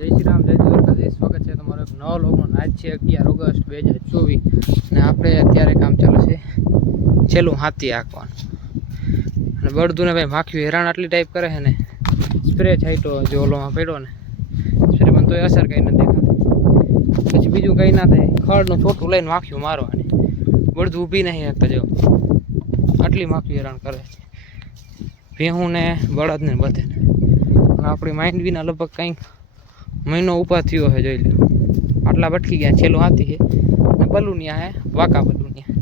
જય શ્રી રામ, જય દ્વારકાધીશ. સ્વાગત છે તમારો એક નવો લોગનો આજ છે અગિયાર ઓગસ્ટ બે હજાર ચોવીસ. અને આપણે અત્યારે કામ ચાલે છે છેલ્લું હાથી આંકવાનું અને બળદુને ભાઈ માખ્યું હેરાન આટલી ટાઈપ કરે છે ને સ્પ્રે છાંટો જો ઓલોમાં પડ્યો ને. સ્પ્રે પણ તોય અસર કંઈ નથી દેખાતી પછી બીજું કંઈ ના થાય. ખડનું છોટું લઈને માખ્યું મારવાની. બળદું ઊભી નહીં શકતા જો. આટલી માખ્યું હેરાન કરે છે. ભેહું ને બળદને બધે અને આપણી માઇન્ડ વિના લગભગ કંઈક મહિનો ઉપર થયો છે જોઈ લો આટલા ભટકી ગયા, છેલ્લું હાથી છે અને બલુનિયા હે, વાકા બલુનિયા.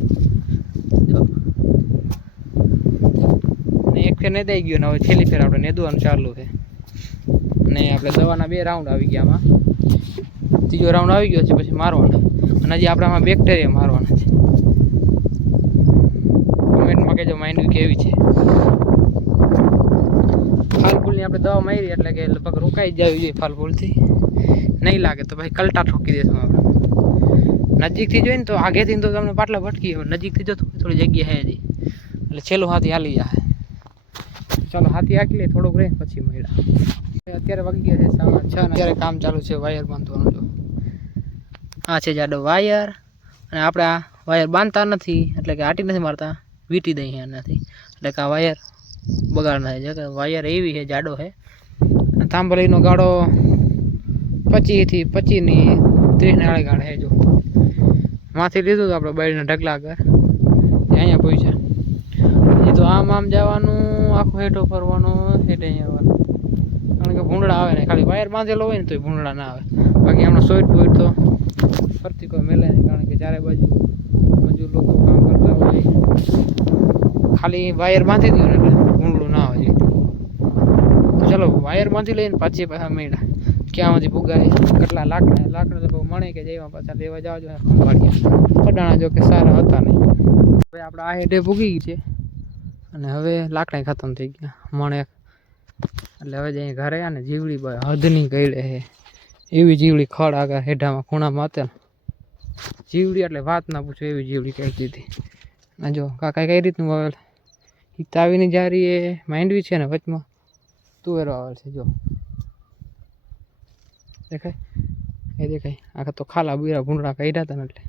અને એક ફેર નેદાઈ ગયો ને હવે છેલ્લી ફેર આપણે નેદવાનું ચાલુ છે અને આપણે દવાના બે રાઉન્ડ આવી ગયા આમાં. ત્રીજો રાઉન્ડ આવી ગયો છે, પછી મારવાનો. અને હજી આપણે આમાં બેક્ટેરિયા મારવાના છે. કમેન્ટમાં કહેજો માઇન્ડ કેવી છે. ફાલફૂલની આપણે દવા મારી, એટલે કે લગભગ રોકાઈ જવી જોઈએ ફાલફૂલથી નહીં લાગે તો ભાઈ કલટા ઠોકી દઈશું આપણે. નજીકથી જોઈએ ને તો આગેથી તો તમને પાટલા ભટકી હવે નજીકથી જો થોડી જગ્યા હે હજી એટલે છેલ્લું હાથી હાલી જાય ચાલો હાથી હાકી લે થોડુંક રહે પછી મળ્યા. અત્યારે વાગી ગયા છે સાડા છ અત્યારે કામ ચાલુ છે વાયર બાંધવાનું જો આ છે જાડો વાયર, અને આપણે આ વાયર બાંધતા નથી, એટલે કે આટી નથી મારતા, વીટી દઈએ નથી એટલે કે આ વાયર બગાડ ના છે વાયર એવી છે, જાડો છે. તાંબલીનો ગાળો પચીસથી પચીસની ત્રીસને આડે ગાળે છે, જો. માથી લીધું હતું આપણે બાયડીના ઢગલા આગળ અહીંયા પહોંચ્યા એ તો આમ આમ જવાનું, આખો હેઠો ફરવાનો, હેઠે અહીંયા આવવાનું. કારણ કે ભૂંડળા આવે ને, ખાલી વાયર બાંધેલો હોય ને તો ભૂંડળા ના આવે. બાકી હમણાં સોઈટ બોઈટ તો ફરતી કોઈ મેલે નહીં, કારણ કે ચારે બાજુ મજૂર લોકો કામ કરતા હોય. ખાલી વાયર બાંધી દઉં ને એટલે. ચલો વાયરમાંથી લઈને પાછી પાછા મેળા ક્યાંમાંથી સુધી કેટલા લાકડા લાકડા તો બહુ મળે કે જેવા પાછા લેવા જાવ જોઈએ, ખંભાળિયા. પડાણા જો કે સારા હતા નહીં. હવે આપણે આ હેડે ભૂગી ગઈ છે. અને હવે લાકડા ખતમ થઈ ગયા. મણે. એટલે હવે જઈ ઘરે આવ્યા ને જીવડી ભાઈ હદની ગઈડે હે. એવી જીવડી ખડ આગળ હેઠામાં ખૂણામાં હતા જીવડી એટલે વાત ના પૂછો, એવી જીવડી કહી દીધી અને જો કાકા કઈ રીતનું વાવેલ હિતાવીની જારી એ માંડવી છે ને વચમાં. તુવેરો આવેલ છે જો. દેખાય? એ દેખાય. આખા તો ખાલા બીરા ભૂંડા કર્યા હતા ને એટલે.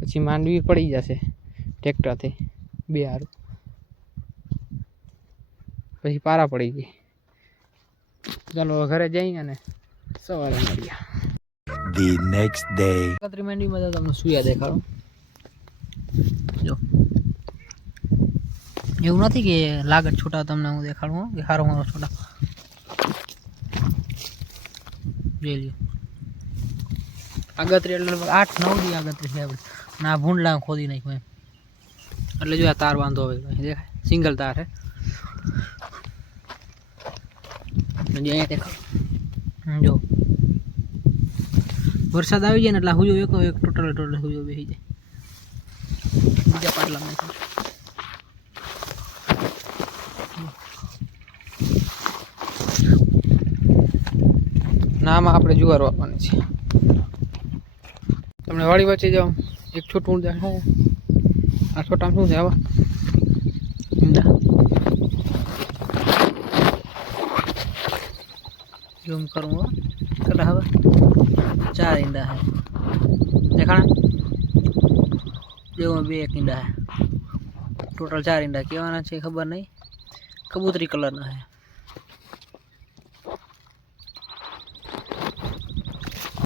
પછી માંડવી પડી જશે ટ્રેક્ટરથી બે હારું પછી પારા પડી ગઈ. ચાલો ઘરે જઈ અને સવારે મળ્યા the next day. કતરી માંડવીમાં તો તમને સુયા દેખાડું. જો. એવું નથી કે લાગત છૂટા તમને હું દેખાડું કે હારો મારો છૂટા. જોઈ લ્યો. આગતરી એટલે લગભગ આઠ નવ દી આગતરી છે આપણે. આ ભૂંડલા ખોદી નાખ્યું એમ. એટલે જો આ તાર બાંધો હવે દેખાય. સિંગલ તાર છે અહીંયા હમ, જો. વરસાદ આવી જાય ને એટલે હુજો એક ટોટલ ટોટલ હુજો બેસી જાય. બીજા પાટલામાં આમાં આપણે જુવાર વાપવાની છે. તમને વાળી વચ્ચે જાઓ. એક છોટું હું આ છોટામાં શું છે? આવા. ઝૂમ કરું, હો. કેટલા હવે? ચાર ઈંડા હે દેખાણા? જેવું બે એક ઈંડા હે ટોટલ ચાર ઈંડા કહેવાના છે, ખબર નહીં. કબૂતરી કલરના છે.